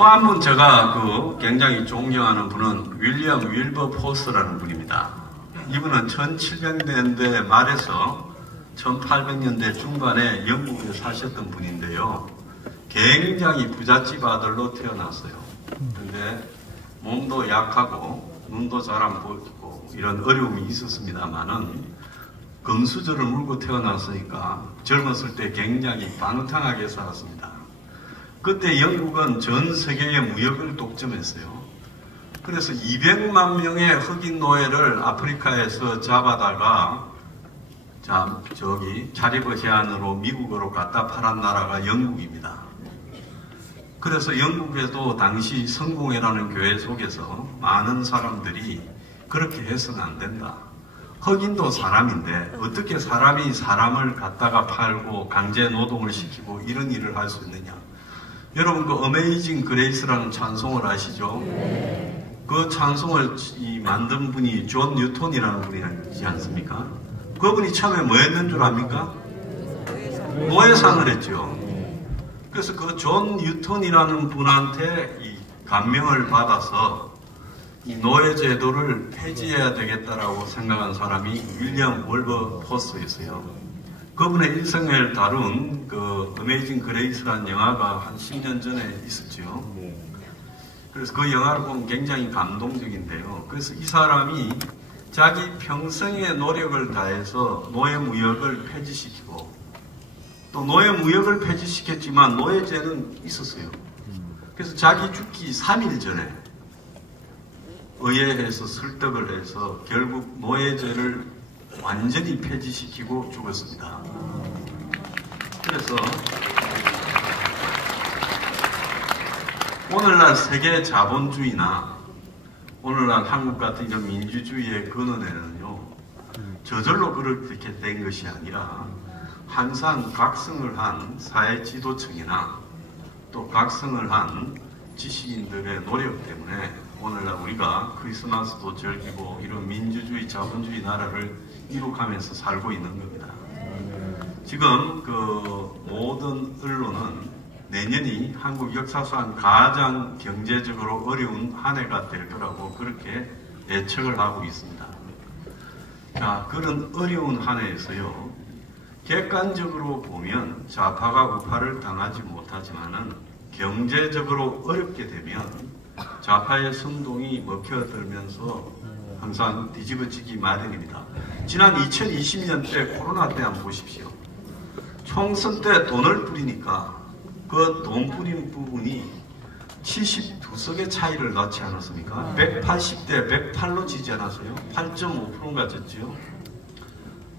또 한 분 제가 굉장히 존경하는 분은 윌리엄 윌버포스라는 분입니다. 이분은 1700년대 말에서 1800년대 중반에 영국에 사셨던 분인데요. 굉장히 부잣집 아들로 태어났어요. 근데 몸도 약하고 눈도 잘 안 보이고 이런 어려움이 있었습니다만은 금수저를 물고 태어났으니까 젊었을 때 굉장히 방탕하게 살았습니다. 그때 영국은 전 세계의 무역을 독점했어요. 그래서 200만 명의 흑인 노예를 아프리카에서 잡아다가 자리버 해안으로 미국으로 갖다 팔은 나라가 영국입니다. 그래서 영국에도 당시 성공회라는 교회 속에서 많은 사람들이 그렇게 해서는 안 된다. 흑인도 사람인데 어떻게 사람이 사람을 갖다가 팔고 강제 노동을 시키고 이런 일을 할 수 있느냐. 여러분 그 어메이징 그레이스라는 찬송을 아시죠? 네. 그 찬송을 만든 분이 존 뉴턴이라는 분이지 않습니까? 그분이 처음에 뭐 했는 줄 압니까? 노예상을 했죠. 그래서 그 존 뉴턴이라는 분한테 이 감명을 받아서 이 노예 제도를 폐지해야 되겠다라고 생각한 사람이 윌리엄 월버포스였어요. 그분의 일생을 다룬 그 어메이징 그레이스라는 영화가 한 10년 전에 있었죠. 그래서 그 영화를 보면 굉장히 감동적인데요. 그래서 이 사람이 자기 평생의 노력을 다해서 노예 무역을 폐지시키고 또 노예 무역을 폐지시켰지만 노예제는 있었어요. 그래서 자기 죽기 3일 전에 의회에서 설득을 해서 결국 노예제를 완전히 폐지시키고 죽었습니다. 그래서 오늘날 세계 자본주의나 오늘날 한국 같은 이런 민주주의의 근원에는요, 저절로 그렇게 된 것이 아니라 항상 각성을 한 사회 지도층이나 또 각성을 한 지식인들의 노력 때문에 오늘날 우리가 크리스마스도 즐기고 이런 민주주의 자본주의 나라를 이룩하면서 살고 있는 겁니다. 지금 그 모든 언론은 내년이 한국 역사상 가장 경제적으로 어려운 한 해가 될 거라고 그렇게 예측을 하고 있습니다. 자, 그런 어려운 한 해에서요, 객관적으로 보면 좌파가 우파를 당하지 못하지만은 경제적으로 어렵게 되면 좌파의 선동이 먹혀들면서 항상 뒤집어지기 마련입니다. 지난 2020년 때 코로나 때 한번 보십시오. 총선 때 돈을 뿌리니까 그 돈 뿌린 부분이 72석의 차이를 낳지 않았습니까? 180대 108로 지지 않았어요? 8.5%가 졌죠.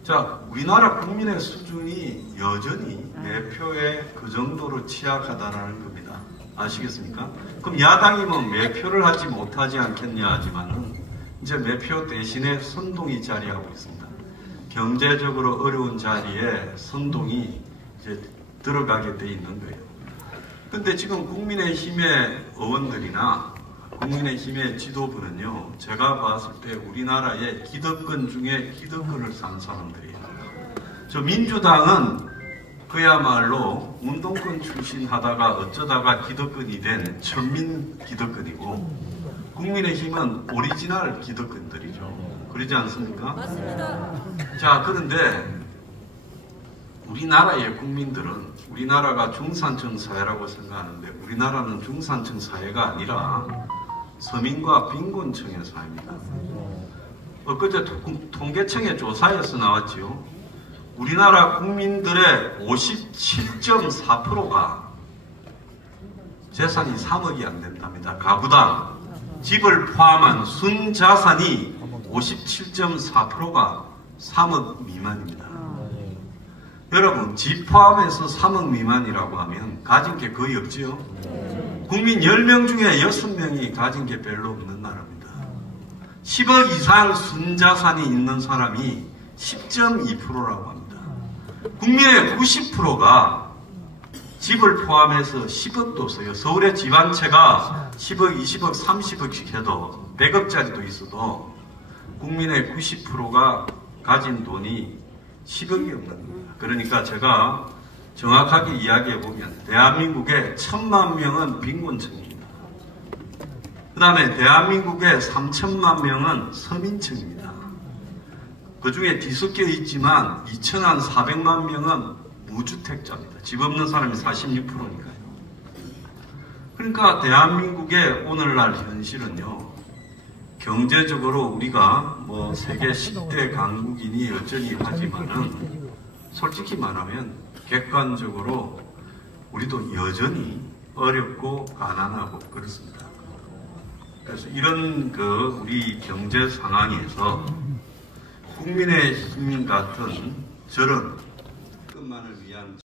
자, 우리나라 국민의 수준이 여전히 매표에 그 정도로 취약하다는 겁니다. 아시겠습니까? 그럼 야당이 뭐 매표를 하지 못하지 않겠냐 하지만은 이제 매표 대신에 선동이 자리하고 있습니다. 경제적으로 어려운 자리에 선동이 이제 들어가게 돼 있는 거예요. 근데 지금 국민의힘의 의원들이나 국민의힘의 지도부는요, 제가 봤을 때 우리나라의 기득권 중에 기득권을 산 사람들이에요. 저 민주당은 그야말로 운동권 출신 하다가 어쩌다가 기득권이 된 천민 기득권이고, 국민의힘은 오리지널 기득권들이죠. 그러지 않습니까? 맞습니다. 자, 그런데 우리나라의 국민들은 우리나라가 중산층 사회라고 생각하는데 우리나라는 중산층 사회가 아니라 서민과 빈곤층의 사회입니다. 엊그제 통계청의 조사에서 나왔지요. 우리나라 국민들의 57.4%가 재산이 3억이 안 된답니다. 가구당. 집을 포함한 순자산이 57.4%가 3억 미만입니다. 여러분, 집 포함해서 3억 미만이라고 하면 가진 게 거의 없지요? 국민 10명 중에 6명이 가진 게 별로 없는 나라입니다. 10억 이상 순자산이 있는 사람이 10.2%라고 합니다. 국민의 90%가 집을 포함해서 10억도 없어요. 서울의 집 한 채가 10억, 20억, 30억씩 해도 100억짜리도 있어도 국민의 90%가 가진 돈이 10억이 없는 겁니다. 그러니까 제가 정확하게 이야기해 보면 대한민국의 1000만 명은 빈곤층입니다. 다음에 대한민국의 3천만 명은 서민층입니다. 그 중에 뒤섞여 있지만 2,400만 명은 무주택자입니다. 집 없는 사람이 46%니까요. 그러니까 대한민국의 오늘날 현실은요, 경제적으로 우리가 뭐 세계 10대 강국이니 여전히 하지만은 솔직히 말하면 객관적으로 우리도 여전히 어렵고 가난하고 그렇습니다. 그래서 이런 우리 경제 상황에서 국민의힘 같은 저런 것만을 위한